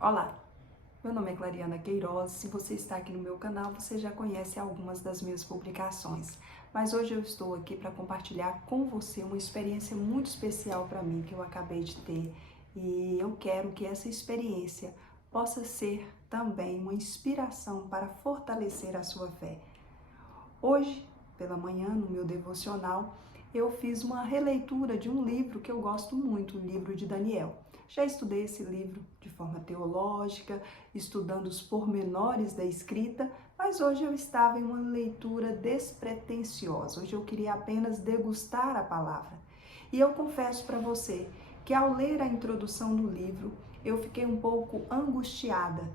Olá, meu nome é Clariana Queiroz. Se você está aqui no meu canal, você já conhece algumas das minhas publicações. Mas hoje eu estou aqui para compartilhar com você uma experiência muito especial para mim que eu acabei de ter. E eu quero que essa experiência possa ser também uma inspiração para fortalecer a sua fé. Hoje, pela manhã, no meu devocional, eu fiz uma releitura de um livro que eu gosto muito, o livro de Daniel. Já estudei esse livro de forma teológica, estudando os pormenores da escrita, mas hoje eu estava em uma leitura despretensiosa. Hoje eu queria apenas degustar a palavra. E eu confesso para você que ao ler a introdução do livro, eu fiquei um pouco angustiada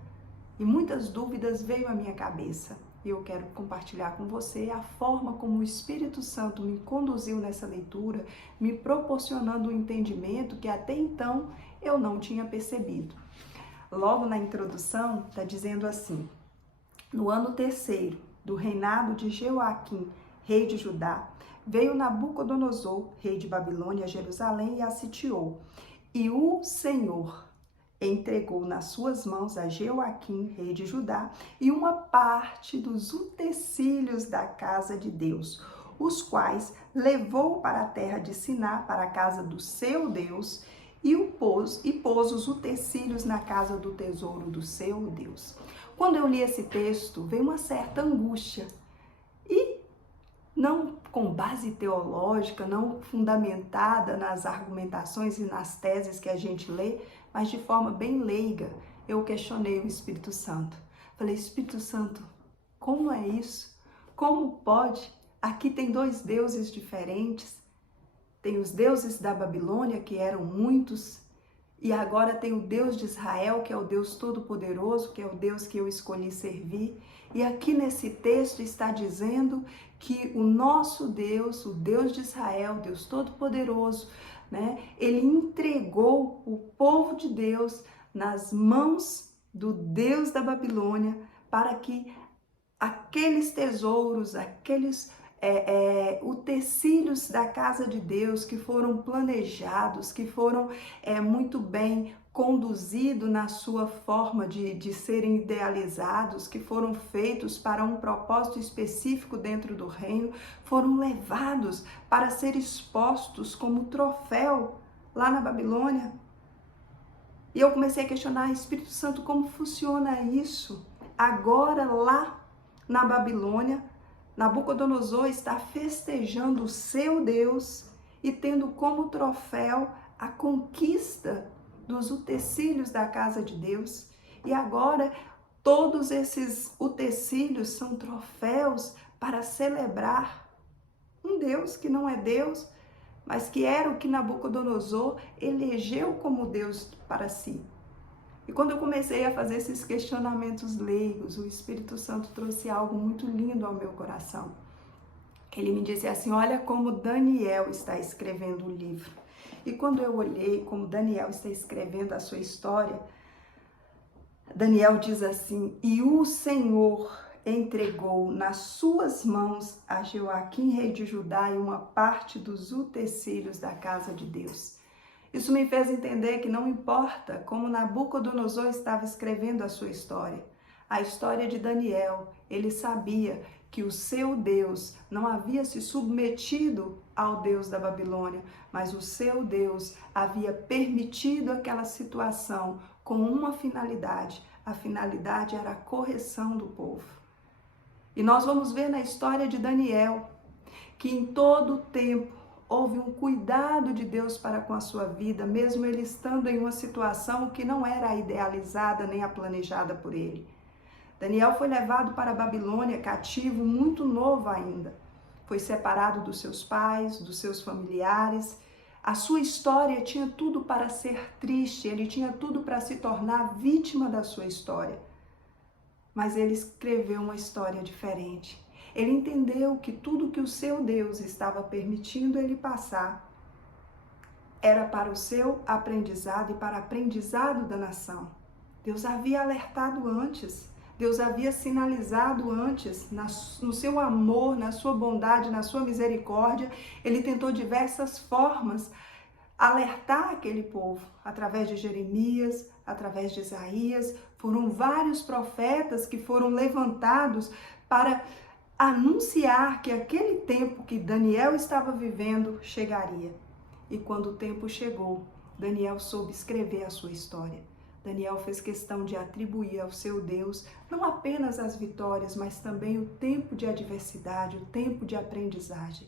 e muitas dúvidas veio à minha cabeça. E eu quero compartilhar com você a forma como o Espírito Santo me conduziu nessa leitura, me proporcionando um entendimento que até então eu não tinha percebido. Logo na introdução, está dizendo assim: no ano terceiro do reinado de Jeoaquim, rei de Judá, veio Nabucodonosor, rei de Babilônia, a Jerusalém e a sitiou. E o Senhor entregou nas suas mãos a Jeoaquim, rei de Judá, e uma parte dos utensílios da casa de Deus, os quais levou para a terra de Siná, para a casa do seu Deus, e pôs os utensílios na casa do tesouro do seu Deus. Quando eu li esse texto, veio uma certa angústia, e não com base teológica, não fundamentada nas argumentações e nas teses que a gente lê, mas de forma bem leiga, eu questionei o Espírito Santo. Falei: Espírito Santo, como é isso? Como pode? Aqui tem dois deuses diferentes. Tem os deuses da Babilônia, que eram muitos, e agora tem o Deus de Israel, que é o Deus Todo-Poderoso, que é o Deus que eu escolhi servir. E aqui nesse texto está dizendo que o nosso Deus, o Deus de Israel, Deus Todo-Poderoso, né, ele entregou o povo de Deus nas mãos do Deus da Babilônia para que aqueles tesouros, aqueles utensílios da casa de Deus que foram planejados, que foram muito bem conduzidos na sua forma de serem idealizados, que foram feitos para um propósito específico dentro do reino, foram levados para ser expostos como troféu lá na Babilônia. E eu comecei a questionar: Espírito Santo, como funciona isso? Agora lá na Babilônia, Nabucodonosor está festejando o seu Deus e tendo como troféu a conquista dos utensílios da casa de Deus. E agora todos esses utensílios são troféus para celebrar um Deus que não é Deus, mas que era o que Nabucodonosor elegeu como Deus para si. E quando eu comecei a fazer esses questionamentos leigos, o Espírito Santo trouxe algo muito lindo ao meu coração. Ele me disse assim: olha como Daniel está escrevendo um livro. E quando eu olhei como Daniel está escrevendo a sua história, Daniel diz assim: e o Senhor entregou nas suas mãos a Jeoaquim, rei de Judá, e uma parte dos utensílios da casa de Deus. Isso me fez entender que não importa como Nabucodonosor estava escrevendo a sua história, a história de Daniel, ele sabia que o seu Deus não havia se submetido ao Deus da Babilônia, mas o seu Deus havia permitido aquela situação com uma finalidade. A finalidade era a correção do povo. E nós vamos ver na história de Daniel que em todo o tempo houve um cuidado de Deus para com a sua vida, mesmo ele estando em uma situação que não era a idealizada nem a planejada por ele. Daniel foi levado para a Babilônia cativo, muito novo ainda. Foi separado dos seus pais, dos seus familiares. A sua história tinha tudo para ser triste, ele tinha tudo para se tornar vítima da sua história. Mas ele escreveu uma história diferente. Ele entendeu que tudo que o seu Deus estava permitindo ele passar era para o seu aprendizado e para o aprendizado da nação. Deus havia alertado antes, Deus havia sinalizado antes, no seu amor, na sua bondade, na sua misericórdia. Ele tentou diversas formas alertar aquele povo através de Jeremias, através de Isaías. Foram vários profetas que foram levantados para anunciar que aquele tempo que Daniel estava vivendo chegaria. E quando o tempo chegou, Daniel soube escrever a sua história. Daniel fez questão de atribuir ao seu Deus não apenas as vitórias, mas também o tempo de adversidade, o tempo de aprendizagem.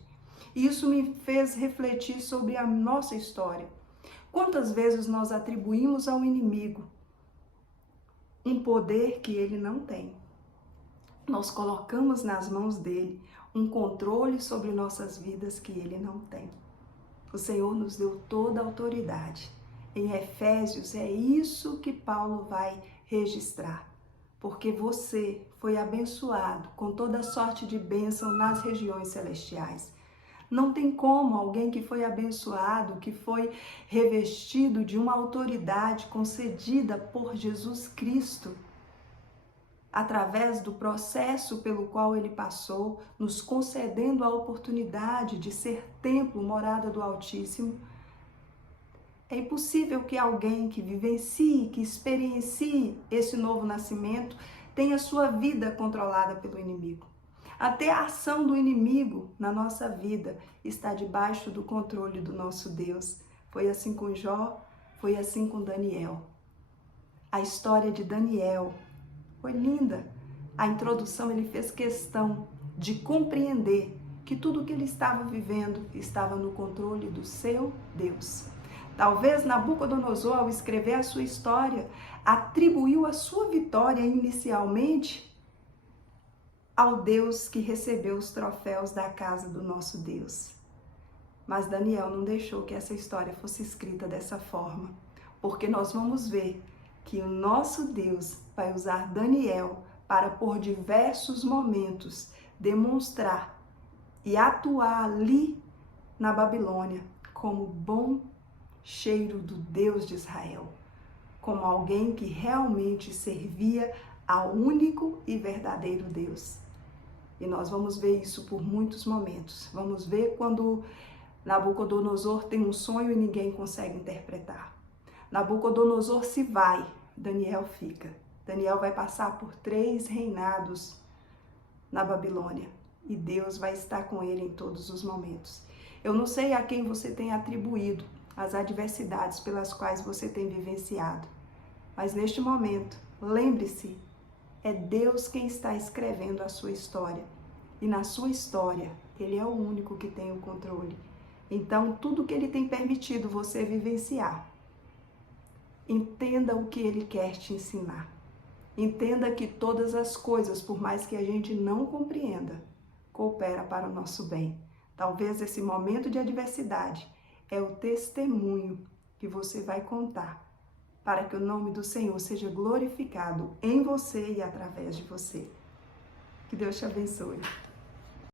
E isso me fez refletir sobre a nossa história. Quantas vezes nós atribuímos ao inimigo um poder que ele não tem? Nós colocamos nas mãos dele um controle sobre nossas vidas que ele não tem. O Senhor nos deu toda a autoridade. Em Efésios é isso que Paulo vai registrar. Porque você foi abençoado com toda sorte de bênção nas regiões celestiais. Não tem como alguém que foi abençoado, que foi revestido de uma autoridade concedida por Jesus Cristo, através do processo pelo qual ele passou, nos concedendo a oportunidade de ser templo, morada do Altíssimo. É impossível que alguém que vivencie, que experiencie esse novo nascimento, tenha sua vida controlada pelo inimigo. Até a ação do inimigo na nossa vida está debaixo do controle do nosso Deus. Foi assim com Jó, foi assim com Daniel. A história de Daniel foi linda. A introdução, ele fez questão de compreender que tudo o que ele estava vivendo estava no controle do seu Deus. Talvez Nabucodonosor, ao escrever a sua história, atribuiu a sua vitória inicialmente ao Deus que recebeu os troféus da casa do nosso Deus. Mas Daniel não deixou que essa história fosse escrita dessa forma, porque nós vamos ver que o nosso Deus vai usar Daniel para, por diversos momentos, demonstrar e atuar ali na Babilônia como bom cheiro do Deus de Israel, como alguém que realmente servia ao único e verdadeiro Deus. E nós vamos ver isso por muitos momentos. Vamos ver quando Nabucodonosor tem um sonho e ninguém consegue interpretar. Nabucodonosor se vai, Daniel fica. Daniel vai passar por 3 reinados na Babilônia e Deus vai estar com ele em todos os momentos. Eu não sei a quem você tem atribuído as adversidades pelas quais você tem vivenciado, mas neste momento, lembre-se, é Deus quem está escrevendo a sua história. E na sua história, Ele é o único que tem o controle. Então, tudo que Ele tem permitido você vivenciar, entenda o que Ele quer te ensinar. Entenda que todas as coisas, por mais que a gente não compreenda, coopera para o nosso bem. Talvez esse momento de adversidade é o testemunho que você vai contar para que o nome do Senhor seja glorificado em você e através de você. Que Deus te abençoe.